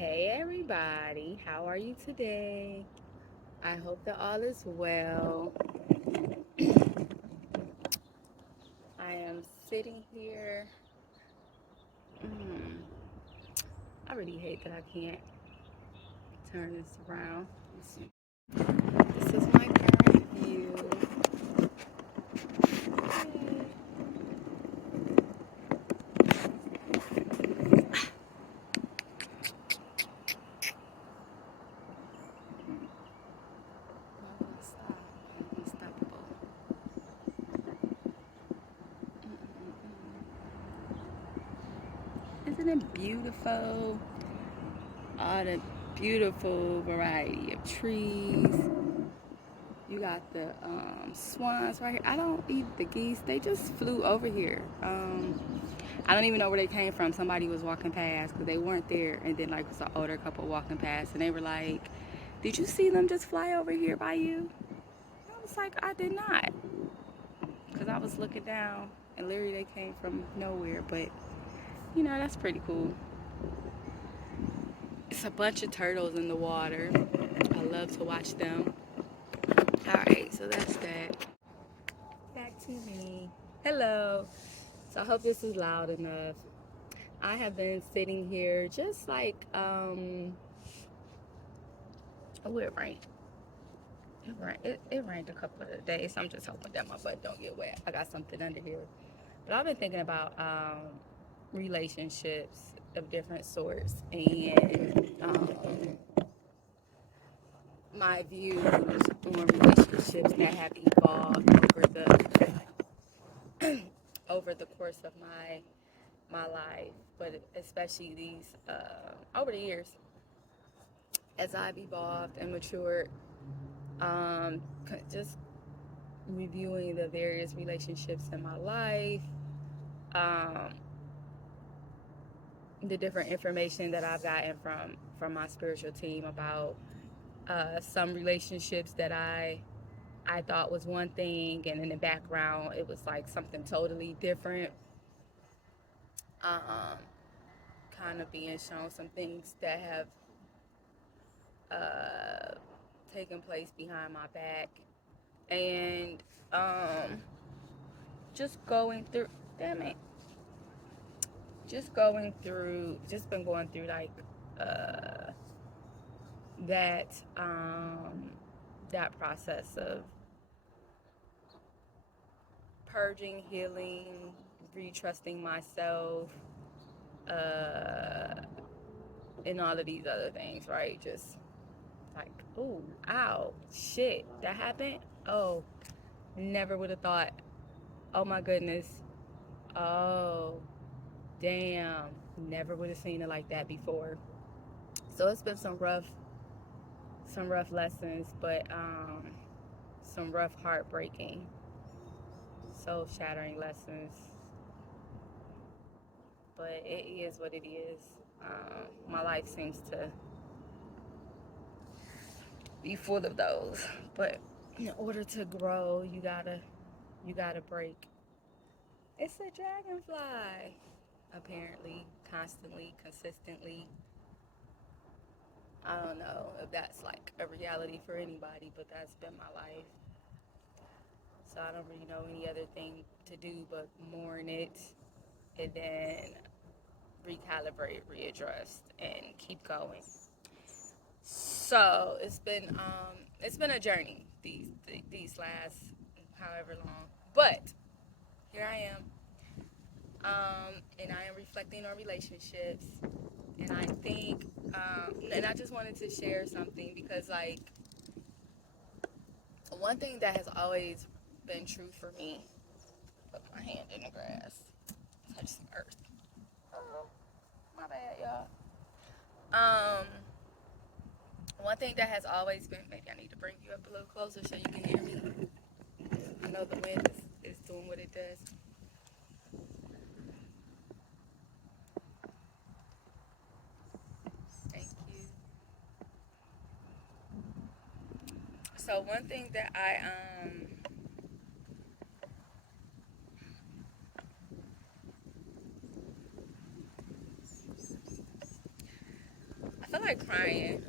Hey everybody, how are you today? I hope that all is well. I am sitting here. Mm, I really hate that I can't turn this around. Let's see. This is my current view. Hey. Why won't it stop? Unstoppable. Isn't it beautiful? All the beautiful variety of trees. You got the swans right here. I don't eat the geese. They just flew over here. I don't even know where they came from. Somebody was walking past because they weren't there. And then like it was an older couple walking past. And they were like, did you see them just fly over here by you? I was like, I did not. Because I was looking down. And literally they came from nowhere. But, you know, that's pretty cool. It's a bunch of turtles in the water. I love to watch them. Alright, so that's that. Back to me. Hello. So I hope this is loud enough. I have been sitting here just like, oh, it rained. It rained a couple of days. So I'm just hoping that my butt don't get wet. I got something under here. But I've been thinking about relationships of different sorts and my views on relationships that have evolved over the course of my life, but especially these over the years as I've evolved and matured, just reviewing the various relationships in my life, um, the different information that I've gotten from my spiritual team about some relationships that I thought was one thing, and in the background it was like something totally different. Um, Kind of being shown some things that have taken place behind my back, and just going through. Damn it. Just been going through like uh, that that process of purging, healing, retrusting myself, uh, and all of these other things, right? Just like, ooh, ow, shit, that happened. Oh, never would have thought. Oh my goodness. Oh, damn, never would have seen it like that before. So it's been some rough lessons, but some rough, heartbreaking, soul-shattering lessons. But it is what it is. My life seems to be full of those. But in order to grow, you gotta break. It's a dragonfly, apparently, constantly, consistently. I don't know if that's like a reality for anybody, but that's been my life. So I don't really know any other thing to do but mourn it and then recalibrate, readjust, and keep going. So it's been a journey these last however long, but here I am, and I am reflecting on relationships, and I think, and I just wanted to share something because like one thing that has always been true for me. Put my hand in the grass, touch some earth. Oh, my bad, y'all. Um, One thing that has always been, maybe I need to bring you up a little closer so you can hear me. I know the wind is doing what it does. Thank you. So one thing that I feel feel like crying.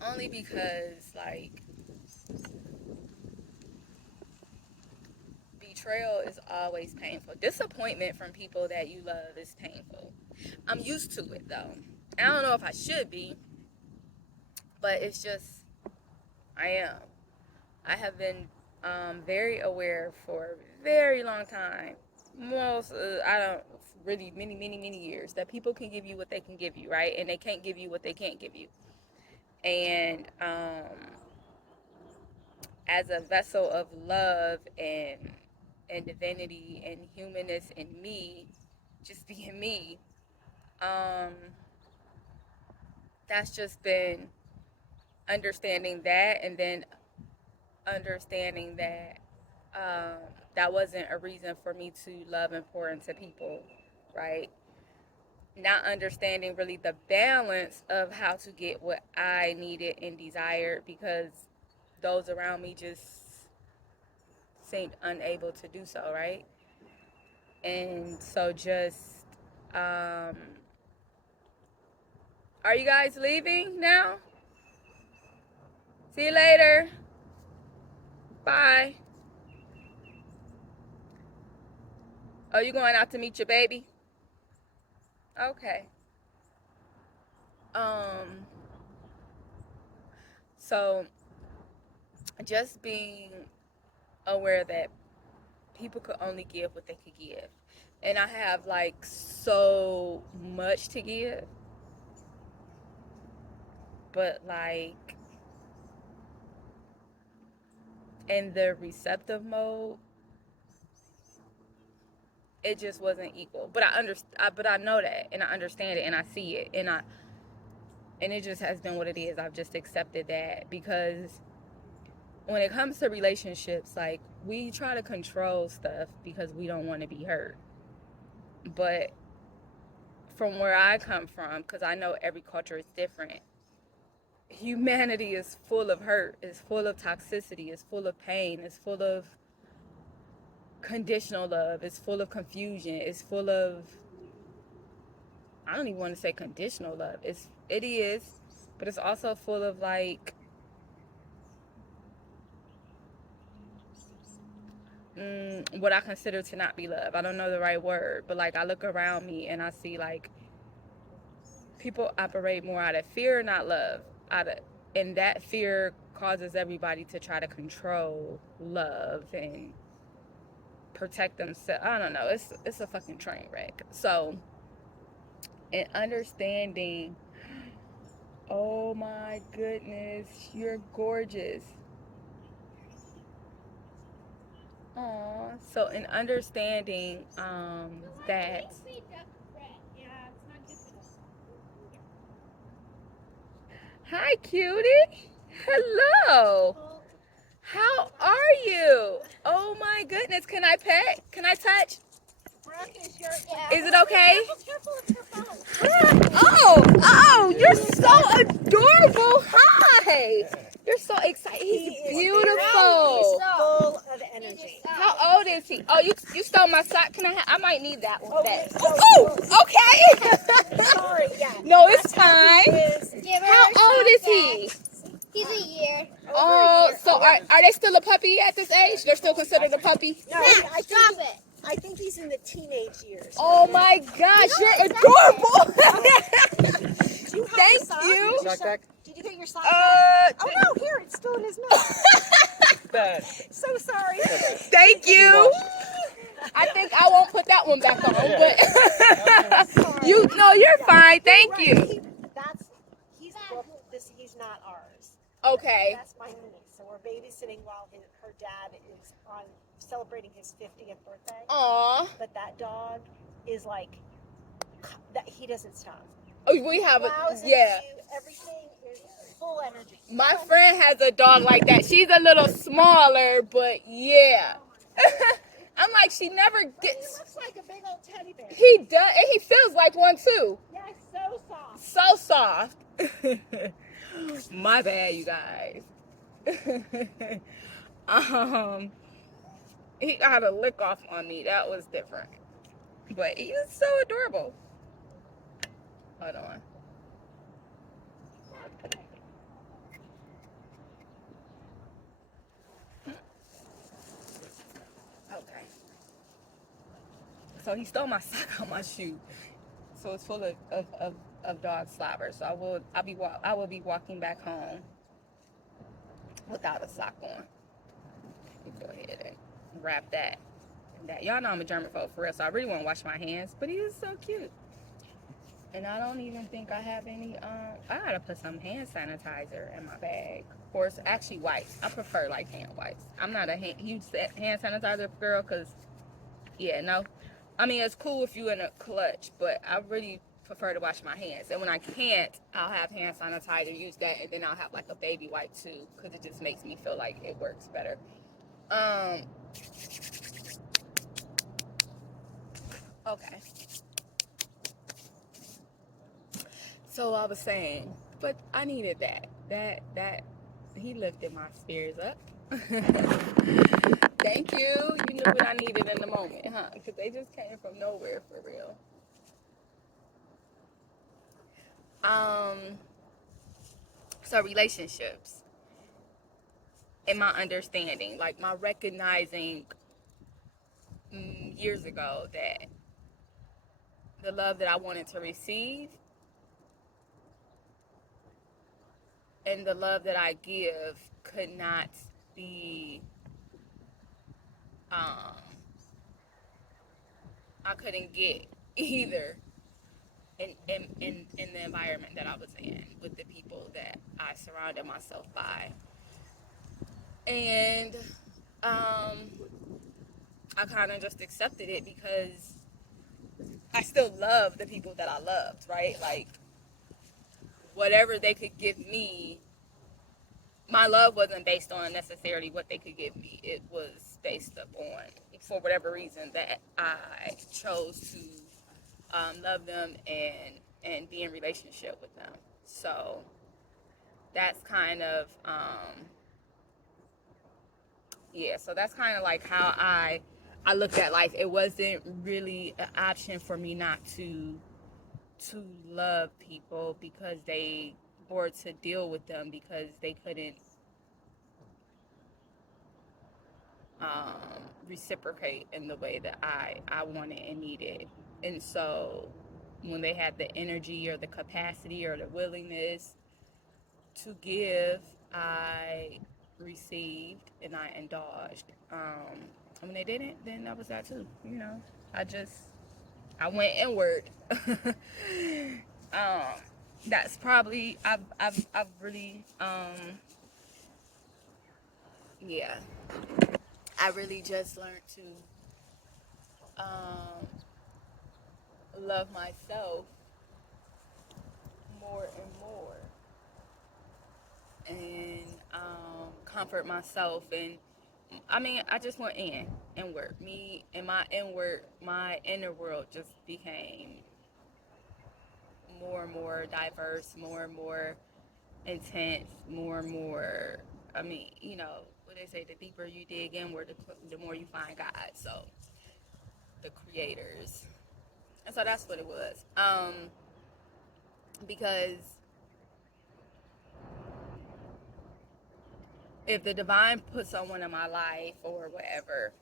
Only because, like, betrayal is always painful. Disappointment from people that you love is painful. I'm used to it, though. I don't know if I should be, but it's just, I am. I have been very aware for a very long time. I don't really, many years, that people can give you what they can give you, right? And they can't give you what they can't give you. And as a vessel of love and divinity and humanness in me, just being me, that's just been understanding that, and then understanding that that wasn't a reason for me to love and pour into people, right? Not understanding really the balance of how to get what I needed and desired, because those around me just seemed unable to do so, right? And so just, are you guys leaving now? See you later. Bye. Oh, you going out to meet your baby? Okay. So just being aware that people could only give what they could give. And I have like so much to give. But like in the receptive mode, it just wasn't equal. But I know that, and I understand it, and I see it, and it just has been what it is. I've just accepted that, because when it comes to relationships, like, we try to control stuff because we don't want to be hurt. But from where I come from, because I know every culture is different, humanity is full of hurt, is full of toxicity, is full of pain, is full of conditional love, is full of confusion, is full of, I don't even want to say conditional love. It is, but it's also full of like what I consider to not be love. I don't know the right word, but like I look around me and I see like people operate more out of fear, not love. And that fear causes everybody to try to control love and protect themselves. I don't know. It's a fucking train wreck. So, and understanding, oh my goodness, you're gorgeous. Aw. So in understanding that. Hi, cutie. Hello. How are you? Oh my goodness. Can I pet? Can I touch? Is it okay? Oh, you're so adorable. Hi. You're so excited. He's beautiful. He's full of energy. How old is he? Oh, you stole my sock. Can I might need that one back. Oh, okay. Sorry, yeah. No, it's fine. How old is he? He's a year. Oh, so are they still a puppy at this age? They're still considered a puppy? No, I think he's in the teenage years. Oh my gosh, you're adorable. Thank you. Did you get your sock back? Oh no, here, it's still in his mouth. Bad. So sorry. Thank you. I think I won't put that one back on, but you're fine. Thank you. He's not ours. Okay. That's my niece. So we're babysitting while her dad is celebrating his 50th birthday. Aw. But that dog is like that. He doesn't stop. Oh, we have Everything is full energy. My friend has a dog like that. She's a little smaller, but yeah. I'm like, she never gets. He looks like a big old teddy bear. He does, and he feels like one too. Yeah, so soft. So soft. My bad, you guys. He got a lick off on me. That was different. But he was so adorable. Hold on. So he stole my sock out my shoe. So it's full of dog slobber. So I will be walking back home without a sock on. Go ahead and wrap that. Y'all know I'm a germaphobe for real, so I really want to wash my hands, but he is so cute. And I don't even think I have any, I gotta put some hand sanitizer in my bag. Of course, actually wipes. I prefer like hand wipes. I'm not a huge hand sanitizer girl, cause yeah, no. I mean, it's cool if you in a clutch, but I really prefer to wash my hands. And when I can't, I'll have hand sanitizer, use that, and then I'll have like a baby wipe too, cause it just makes me feel like it works better. Okay. So I was saying, but I needed that. That he lifted my spirits up. Thank you. You knew what I needed in the moment, huh? Because they just came from nowhere for real. So relationships, in my understanding, like my recognizing years ago that the love that I wanted to receive and the love that I give could not be, I couldn't get either in the environment that I was in with the people that I surrounded myself by. And I kind of just accepted it because I still love the people that I loved, right? Like, whatever they could give me, my love wasn't based on necessarily what they could give me. It was based upon, for whatever reason, that I chose to love them and be in relationship with them. So that's kind of so that's kind of like how I looked at life. It wasn't really an option for me not to love people because they, or to deal with them because they couldn't reciprocate in the way that I wanted and needed. And so when they had the energy or the capacity or the willingness to give, I received and I indulged. When they didn't, then that was that too. You know, I went inward. That's probably I've really yeah. I really just learned to love myself more and more, and comfort myself. And I mean, I just went inward. Me and my inner world just became more and more diverse, more and more intense, more and more. I mean, you know what they say: the deeper you dig inward, the more you find God. So the creators, and so that's what it was. Because if the divine puts someone in my life or whatever,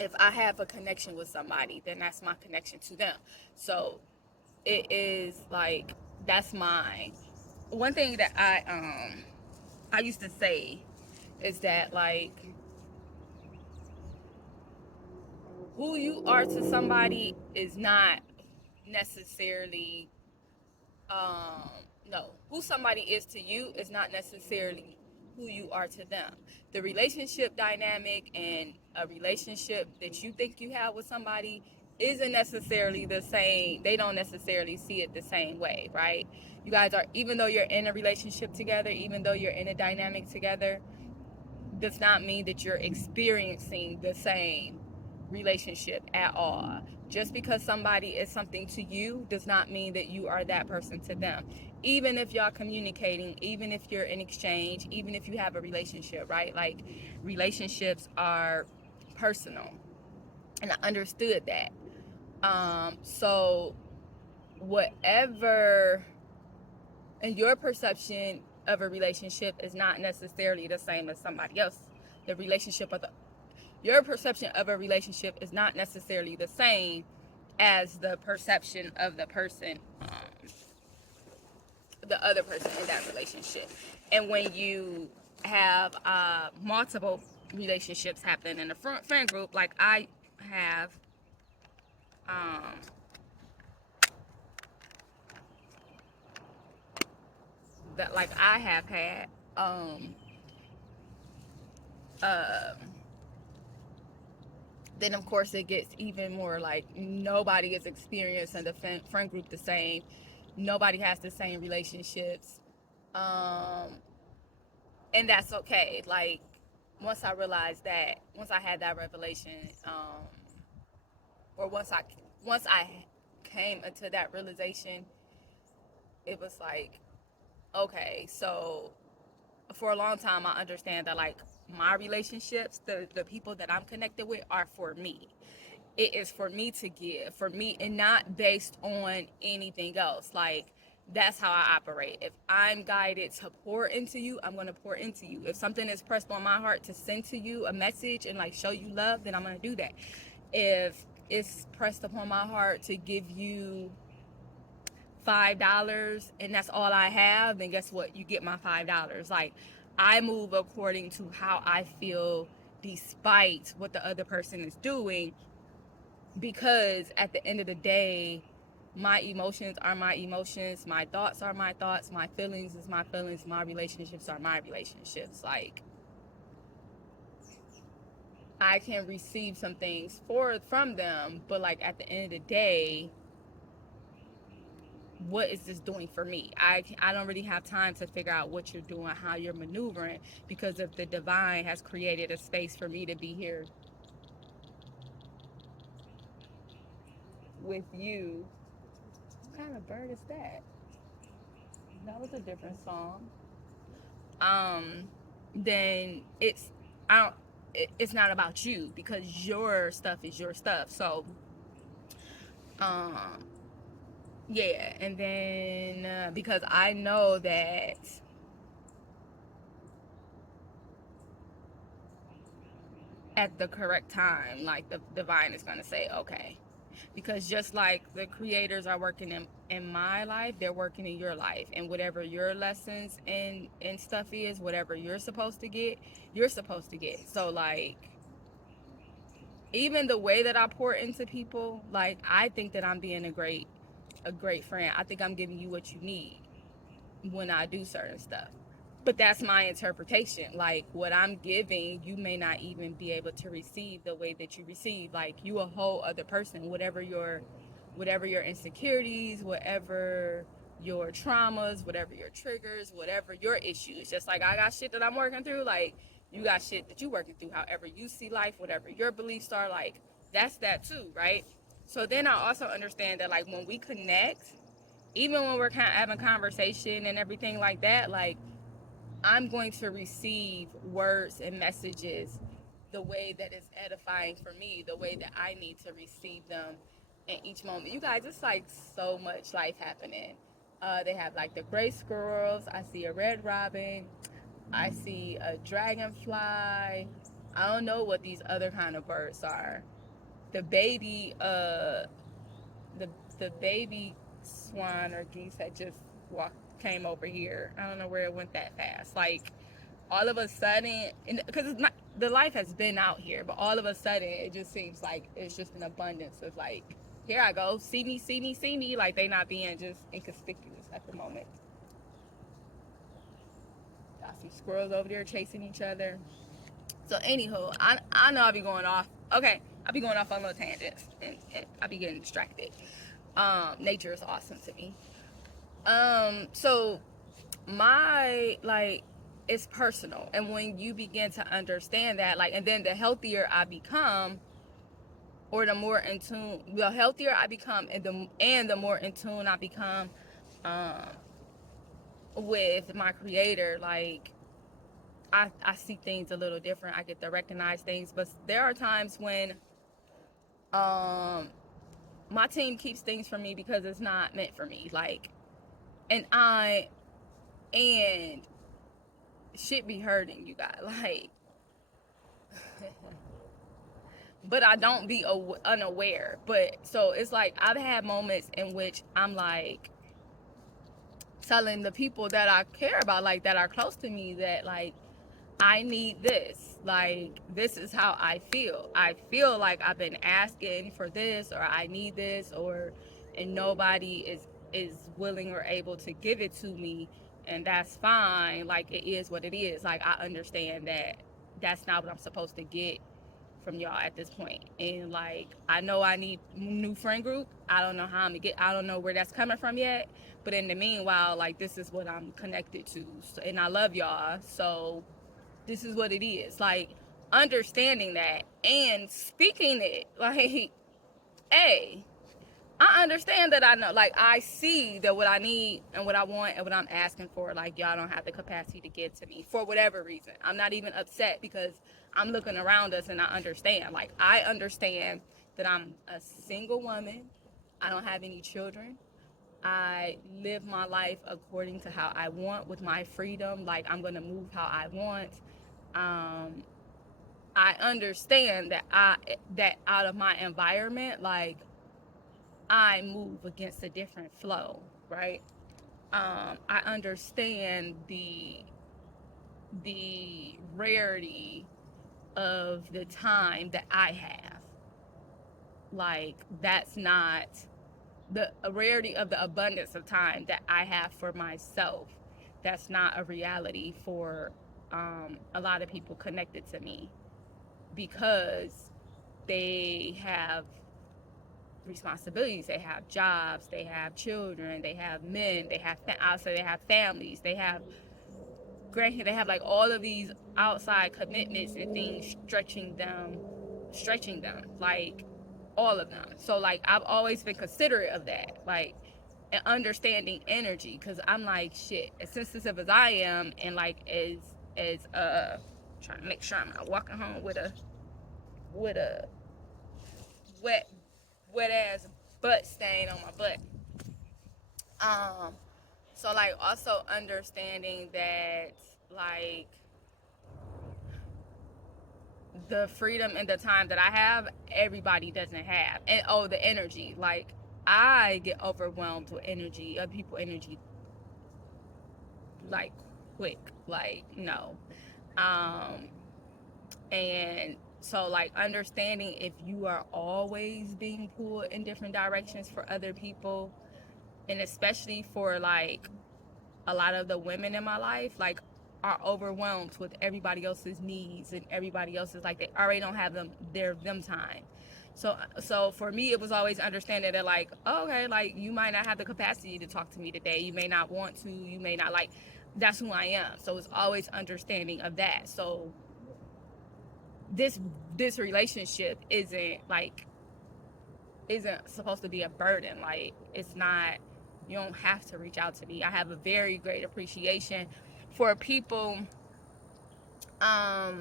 if I have a connection with somebody, then that's my connection to them. So it is like, that's mine. One thing that I used to say is that, like, who you are to somebody is not necessarily no, who somebody is to you is not necessarily who you are to them. The relationship dynamic and a relationship that you think you have with somebody isn't necessarily the same. They don't necessarily see it the same way, right? You guys are, even though you're in a relationship together, even though you're in a dynamic together, does not mean that you're experiencing the same relationship at all. Just because somebody is something to you does not mean that you are that person to them. Even if y'all communicating, even if you're in exchange, even if you have a relationship, right? Like, relationships are personal, and I understood that. So whatever in your perception of a relationship is not necessarily the same as somebody else. The relationship of your perception of a relationship is not necessarily the same as the perception of the person, the other person in that relationship. And when you have multiple relationships happening in a friend group, like I have, um, that like I have had, uh, then of course it gets even more like nobody is experiencing the friend group the same. Nobody has the same relationships, um, and that's okay. Like once I realized that, once I had that revelation, or once I came into that realization, it was like, okay, so for a long time I understand that like my relationships, the people that I'm connected with are for me. It is for me to give, for me, and not based on anything else. Like that's how I operate. If I'm guided to pour into you, I'm going to pour into you. If something is pressed on my heart to send to you a message and like show you love, then I'm going to do that. If it's pressed upon my heart to give you $5 and that's all I have, then guess what? You get my $5. Like I move according to how I feel despite what the other person is doing, because at the end of the day, my emotions are my emotions, my thoughts are my thoughts, my feelings is my feelings, my relationships are my relationships. Like I can receive some things from them, but like at the end of the day, what is this doing for me? I don't really have time to figure out what you're doing, how you're maneuvering, because if the divine has created a space for me to be here with you. What kind of bird is that? That was a different song. Then I don't it's not about you, because your stuff is your stuff. So um yeah, and then because I know that at the correct time, like the divine is going to say okay, because just like the creators are working in my life, they're working in your life, and whatever your lessons and stuff is, whatever you're supposed to get, you're supposed to get. So like even the way that I pour into people, like I think that I'm being a great friend. I think I'm giving you what you need when I do certain stuff. But that's my interpretation. Like what I'm giving, you may not even be able to receive the way that you receive. Like you a whole other person. Whatever your insecurities, whatever your traumas, whatever your triggers, whatever your issues. Just like I got shit that I'm working through, like you got shit that you working through. However you see life, whatever your beliefs are, like that's that too, right? So then I also understand that like when we connect, even when we're kind of having conversation and everything like that, like I'm going to receive words and messages the way that is edifying for me, the way that I need to receive them in each moment. You guys, it's like so much life happening. They have like the gray squirrels. I see a red robin. I see a dragonfly. I don't know what these other kind of birds are. The baby, the baby swan or geese that just came over here. I don't know where it went that fast. Like all of a sudden, because it's not, the life has been out here, but all of a sudden it just seems like it's just an abundance of like, here I go, see me, see me, see me. Like they not being just inconspicuous at the moment. Got some squirrels over there chasing each other. So anywho, I know I'll be going off. Okay, I'll be going off on little tangents and I'll be getting distracted. Nature is awesome to me. So my like it's personal, and when you begin to understand that, like, and then the healthier I become, or the more in tune, the healthier I become, and the more in tune I become um with my creator, like I see things a little different. I get to recognize things, but there are times when um my team keeps things from me because it's not meant for me, like, and and shit be hurting, you guys. Like but I don't be unaware. But so it's like I've had moments in which I'm like telling the people that I care about, like that are close to me, that like I need this. Like, this is how I feel. I feel like I've been asking for this, or I need this, and nobody is willing or able to give it to me, and that's fine. Like, it is what it is. Like, I understand that that's not what I'm supposed to get from y'all at this point. And like, I know I need new friend group. I don't know how I'm gonna get. I don't know where that's coming from yet. But in the meanwhile, like, this is what I'm connected to, and I love y'all. So this is what it is. Like, understanding that and speaking it. Like, hey, I understand that. I know, like, I see that what I need and what I want and what I'm asking for, like, y'all don't have the capacity to give to me for whatever reason. I'm not even upset because I'm looking around us and I understand. Like, I understand that I'm a single woman. I don't have any children. I live my life according to how I want with my freedom. Like, I'm going to move how I want. Um, I understand that out of my environment, like, I move against a different flow, right? I understand the rarity of the time that I have. Like, that's not the rarity of the abundance of time that I have for myself. That's not a reality for a lot of people connected to me, because they have responsibilities, they have jobs, they have children, they have men, they have outside, they have families, they have grandkids, they have like all of these outside commitments and things stretching them, like all of them. So like, I've always been considerate of that, like, and understanding energy, because I'm like, shit, as sensitive as I am, and like as trying to make sure I'm not walking home with a wet ass butt stain on my butt. So like, also understanding that, like, the freedom and the time that I have, everybody doesn't have. And oh, the energy, like, I get overwhelmed with energy, other people energy, like, quick, like, no. um and so like, understanding if you are always being pulled in different directions for other people, and especially for like a lot of the women in my life, like, are overwhelmed with everybody else's needs, and everybody else's, like, they already don't have them time. So for me, it was always understanding that, like, oh, okay, like, you might not have the capacity to talk to me today, you may not want to, you may not, like, that's who I am. So it's always understanding of that. So this relationship isn't supposed to be a burden. Like, it's not. You don't have to reach out to me. I have a very great appreciation for people. I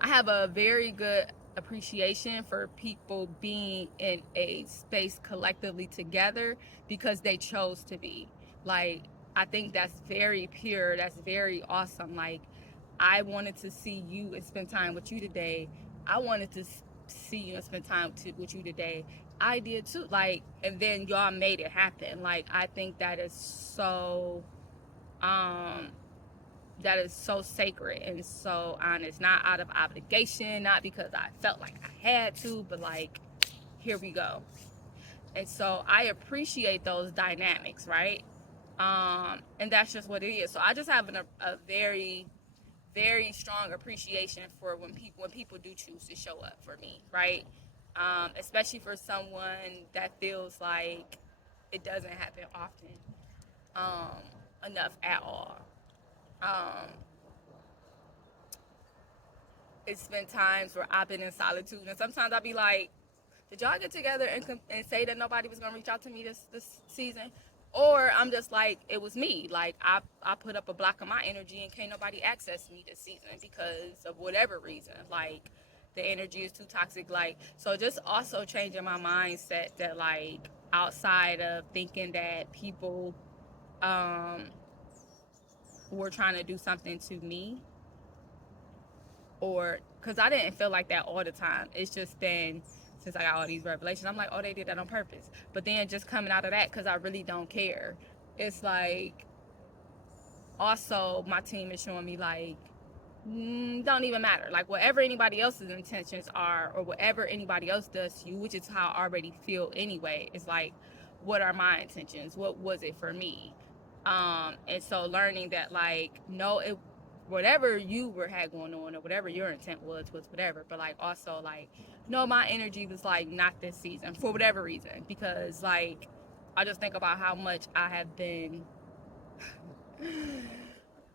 have a very good appreciation for people being in a space collectively together because they chose to be. Like, I think that's very pure. That's very awesome. Like, I wanted to see you and spend time with you today. I wanted to see you and spend time with you today. I did too. Like, and then y'all made it happen. Like, I think that is so um that is so sacred and so honest, not out of obligation, not because I felt like I had to, but like, here we go. And so I appreciate those dynamics, right? And that's just what it is. So I just have a very, very strong appreciation for when people do choose to show up for me, right? Especially for someone that feels like it doesn't happen often, enough at all. um, it's been times where I've been in solitude, and sometimes I'll be like, did y'all get together and say that nobody was gonna reach out to me this season? Or I'm just like, it was me. Like, I put up a block of my energy and can't nobody access me this season because of whatever reason. Like, the energy is too toxic. Like, so just also changing my mindset that, like, outside of thinking that people were trying to do something to me, or because I didn't feel like that all the time. It's just then, since I got all these revelations, I'm like, oh, they did that on purpose. But then just coming out of that, because I really don't care, it's like, also my team is showing me like, don't even matter. Like, whatever anybody else's intentions are, or whatever anybody else does to you, which is how I already feel anyway, it's like, what are my intentions? What was it for me? And so learning that, like, no, whatever you had going on, or whatever your intent was whatever. But like, also like, no, my energy was like not this season for whatever reason, because like, I just think about how much I have been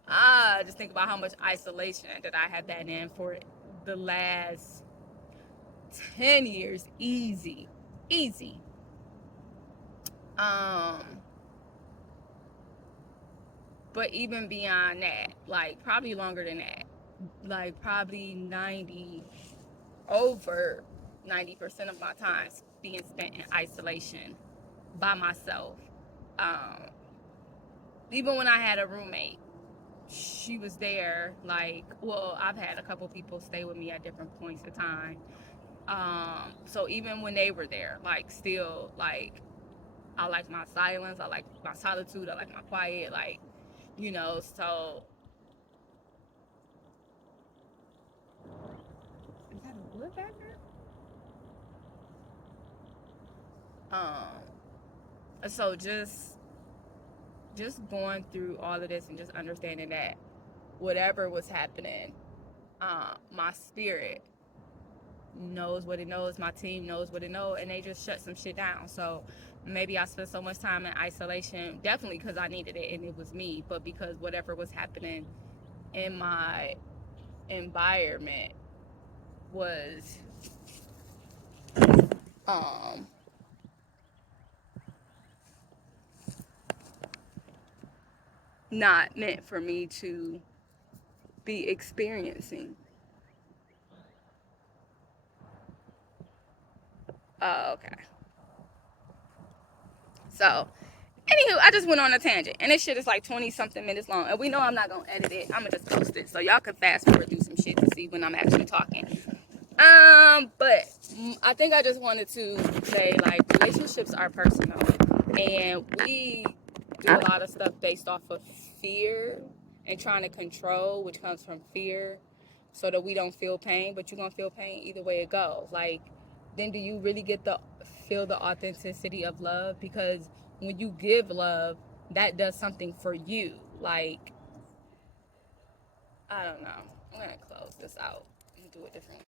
I just think about how much isolation that I have been in for the last 10 years. Easy. But even beyond that, like probably longer than that, like probably over 90% of my time being spent in isolation by myself. Even when I had a roommate, she was there. Like, well, I've had a couple people stay with me at different points of time. So even when they were there, like, still, like, I like my silence, I like my solitude, I like my quiet, like, so. Is that a wood back there? So just going through all of this and just understanding that whatever was happening, my spirit knows what it knows, my team knows what it knows, and they just shut some shit down. So maybe I spent so much time in isolation, definitely because I needed it and it was me, but because whatever was happening in my environment was not meant for me to be experiencing. Okay. So, anywho, I just went on a tangent, and this shit is like 20 something minutes long, and we know I'm not gonna edit it. I'm gonna just post it, so y'all can fast forward through some shit to see when I'm actually talking. But I think I just wanted to say, like, relationships are personal, and we do a lot of stuff based off of fear and trying to control, which comes from fear, so that we don't feel pain. But you're gonna feel pain either way it goes. Like, then do you really feel the authenticity of love? Because when you give love, that does something for you. Like, I don't know. I'm gonna close this out and do it differently.